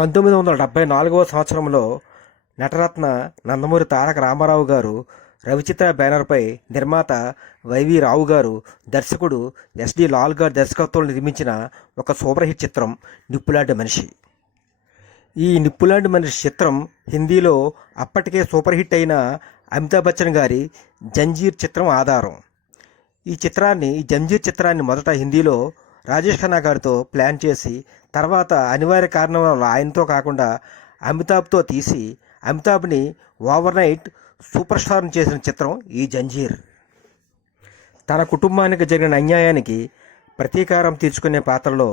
1974వ సంవత్సరంలో నటరత్న నందమూరి తారక రామారావు గారు రవిచిత్ర బ్యానర్పై నిర్మాత వైవి రావు గారు, దర్శకుడు ఎస్డి లాల్ గారు దర్శకత్వంలో నిర్మించిన ఒక సూపర్ హిట్ చిత్రం నిప్పులాంటి మనిషి. ఈ నిప్పులాంటి మనిషి చిత్రం హిందీలో అప్పటికే సూపర్ హిట్ అయిన అమితాబ్ బచ్చన్ గారి జంజీర్ చిత్రం ఆధారం. ఈ జంజీర్ చిత్రాన్ని మొదట హిందీలో రాజేష్ ఖన్నా గారితో ప్లాన్ చేసి తర్వాత అనివార్య కారణం వల్ల ఆయనతో కాకుండా అమితాబ్తో తీసి అమితాబ్ని ఓవర్ నైట్ సూపర్ స్టార్ని చేసిన చిత్రం ఈ జంజీర్. తన కుటుంబానికి జరిగిన అన్యాయానికి ప్రతీకారం తీర్చుకునే పాత్రలో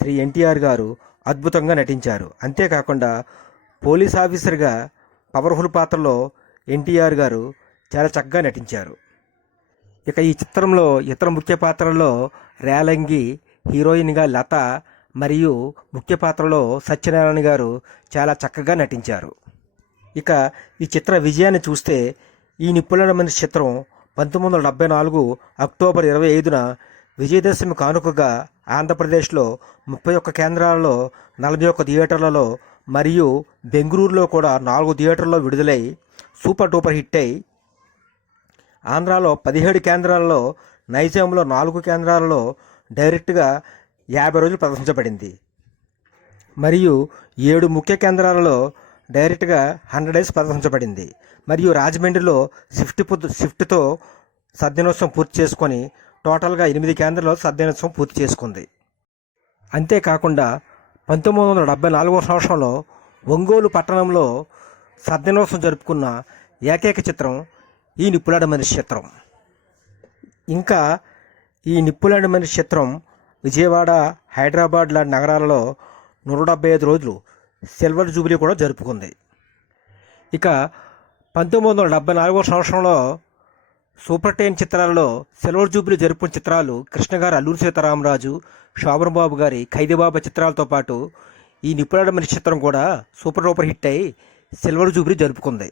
శ్రీ ఎన్టీఆర్ గారు అద్భుతంగా నటించారు. అంతేకాకుండా పోలీస్ ఆఫీసర్గా పవర్ఫుల్ పాత్రలో ఎన్టీఆర్ గారు చాలా చక్కగా నటించారు. ఇక ఈ చిత్రంలో ఇతర ముఖ్య పాత్రల్లో రేలంగి, హీరోయిన్గా లత మరియు ముఖ్య పాత్రలో సత్యనారాయణ గారు చాలా చక్కగా నటించారు. ఇక ఈ చిత్ర విజయాన్ని చూస్తే ఈ నిప్పులాంటి మనిషి చిత్రం 1974 అక్టోబర్ 25న విజయదశమి కానుకగా ఆంధ్రప్రదేశ్లో 31 కేంద్రాలలో 41 థియేటర్లలో మరియు బెంగళూరులో కూడా 4 థియేటర్లలో విడుదలై సూపర్ డూపర్ హిట్ అయి ఆంధ్రాలో 17 కేంద్రాలలో, నైజాంలో 4 కేంద్రాలలో డైరెక్ట్గా 50 రోజులు ప్రదర్శించబడింది. మరియు 7 ముఖ్య కేంద్రాలలో డైరెక్ట్గా 100 డేస్ ప్రదర్శించబడింది. మరియు రాజమండ్రిలో షిఫ్ట్తో సద్దినోత్సవం పూర్తి చేసుకొని టోటల్గా 8 కేంద్రాల్లో సద్దినోత్సవం పూర్తి చేసుకుంది. అంతేకాకుండా 1974వ సంవత్సరంలో ఒంగోలు పట్టణంలో సద్దినోత్సవం జరుపుకున్న ఏకైక చిత్రం ఈ నిప్పులాంటి మనిషి చిత్రం. ఇంకా ఈ నిప్పులాంటి మనిషి చిత్రం విజయవాడ, హైదరాబాద్ లాంటి నగరాలలో 175 రోజులు సిల్వర్ జూబిలీ కూడా జరుపుకుంది. ఇక 1974వ సంవత్సరంలో సూపర్ 10 చిత్రాలలో సిల్వర్ జూబిలీ జరుపుకున్న చిత్రాలు కృష్ణ గారి అల్లూరి సీతారామరాజు, శోభన్ బాబు గారి ఖైదీబాబా చిత్రాలతో పాటు ఈ నిప్పులాంటి మనిషి చిత్రం కూడా సూపర్ డూపర్ హిట్ అయి సిల్వర్ జూబిలీ జరుపుకుంది.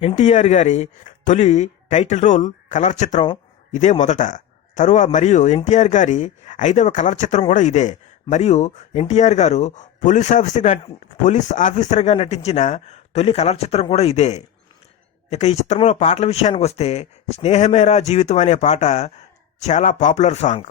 ఎన్టీఆర్ గారి తొలి టైటిల్ రోల్ కలర్ చిత్రం ఇదే మొదట. మరియు ఎన్టీఆర్ గారి 5వ కలర్ చిత్రం కూడా ఇదే. మరియు ఎన్టీఆర్ గారు పోలీస్ ఆఫీసర్గా నటించిన తొలి కలర్ చిత్రం కూడా ఇదే. ఇక ఈ చిత్రంలో పాటల విషయానికి వస్తే స్నేహమేరా జీవితం అనే పాట చాలా పాపులర్ సాంగ్.